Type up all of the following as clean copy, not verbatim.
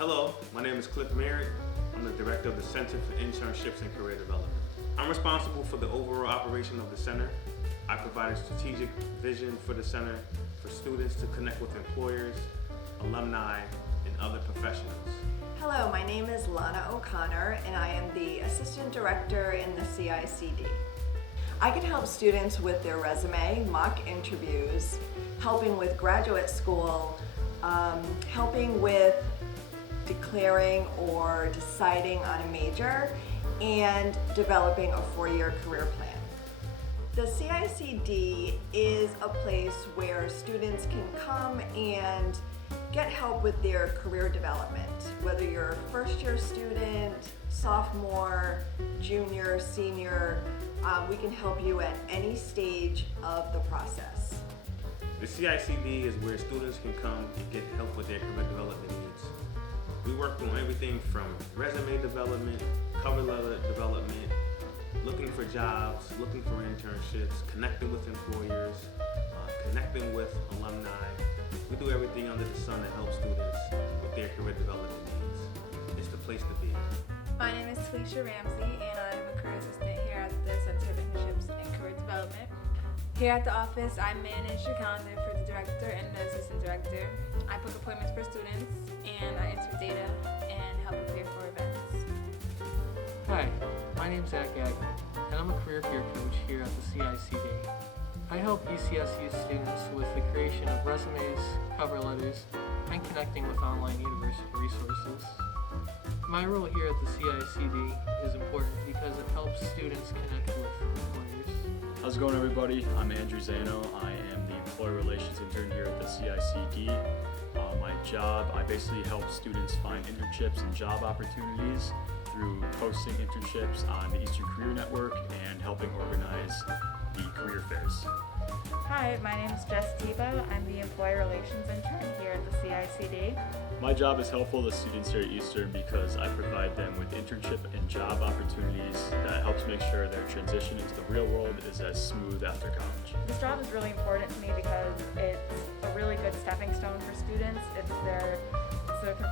Hello, my name is Cliff Merritt. I'm the director of the Center for Internships and Career Development. I'm responsible for the overall operation of the center. I provide a strategic vision for the center for students to connect with employers, alumni, and other professionals. Hello, my name is Lana OConnor, and I am the Assistant Director in the CICD. I can help students with their resume, mock interviews, helping with graduate school, helping with declaring or deciding on a major, and developing a 4-year career plan. The CICD is a place where students can come and get help with their career development. Whether you're a first-year student, sophomore, junior, senior, we can help you at any stage of the process. The CICD is where students can come and get help with their career development needs. We work on everything from resume development, cover letter development, looking for jobs, looking for internships, connecting with employers, connecting with alumni. We do everything under the sun to help students with their career development needs. It's the place to be. My name is Felicia Ramsey, and I'm a career assistant here at the Center of Internships and Career Development. Here at the office, I manage the calendar for the director and the assistant director. I book appointments for students, and I enter data and help prepare for events. Hi, my name's Agner, and I'm a career peer coach here at the CICD. I help ECSU students with the creation of resumes, cover letters, and connecting with online university resources. My role here at the CICD is important because it helps students connect with employers. How's it going, everybody? I'm Andrewzano. I am the Employee Relations Intern here at the CICD. My job, I basically help students find internships and job opportunities through posting internships on the Eastern Career Network and helping organize the career fairs. Hi, my name is Jess Tebow. I'm the Employee Relations Intern here at the CICD. My job is helpful to students here at Eastern because I provide them with internship and job opportunities that helps make sure their transition into the real world is as smooth after college. This job is really important to me because it's a really good stepping stone for students. It's their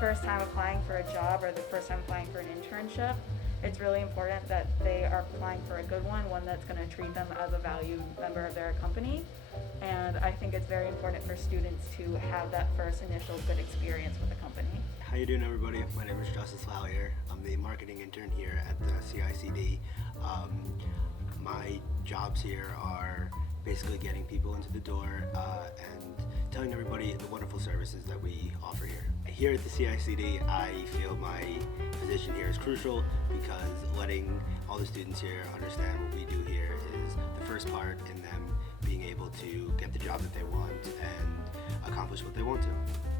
first time applying for a job or the first time applying for an internship. It's really important that they are applying for a good one that's going to treat them as a valued member of their company. And I think it's very important for students to have that first initial good experience with the company. How you doing, everybody? My name is Justice Lallier. I'm the marketing intern here at the CICD. My jobs here are basically getting people into the door and telling everybody the wonderful services that we offer here. Here at the CICD, I feel my position here is crucial because letting all the students here understand what we do here is the first part in them being able to get the job that they want and accomplish what they want to.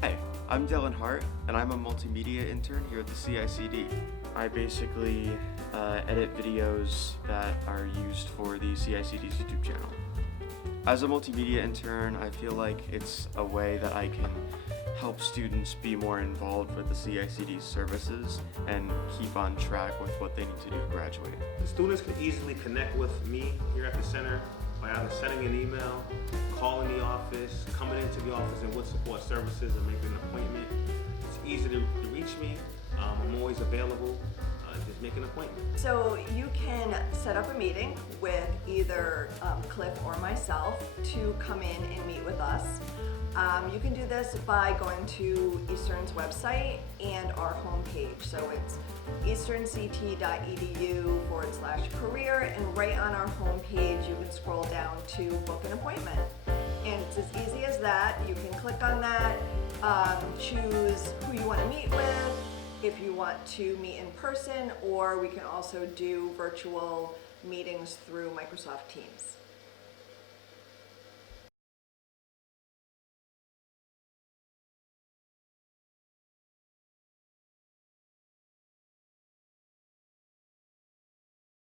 Hey, I'm Hart, and I'm a multimedia intern here at the CICD. I basically edit videos that are used for the CICD's YouTube channel. As a multimedia intern, I feel like it's a way that I can help students be more involved with the CICD's services and keep on track with what they need to do to graduate. The students can easily connect with me here at the center by either sending an email, calling the office, coming into the office and with support services and making an appointment. It's easy to reach me. I'm always available. Just make an appointment. So you can set up a meeting with either Cliff or myself to come in and meet with us. You can do this by going to Eastern's website and our homepage. So it's easternct.edu/career, and right on our homepage you can scroll down to book an appointment. And it's as easy as that. You can click on that, choose who you want to meet with, if you want to meet in person, or we can also do virtual meetings through Microsoft Teams.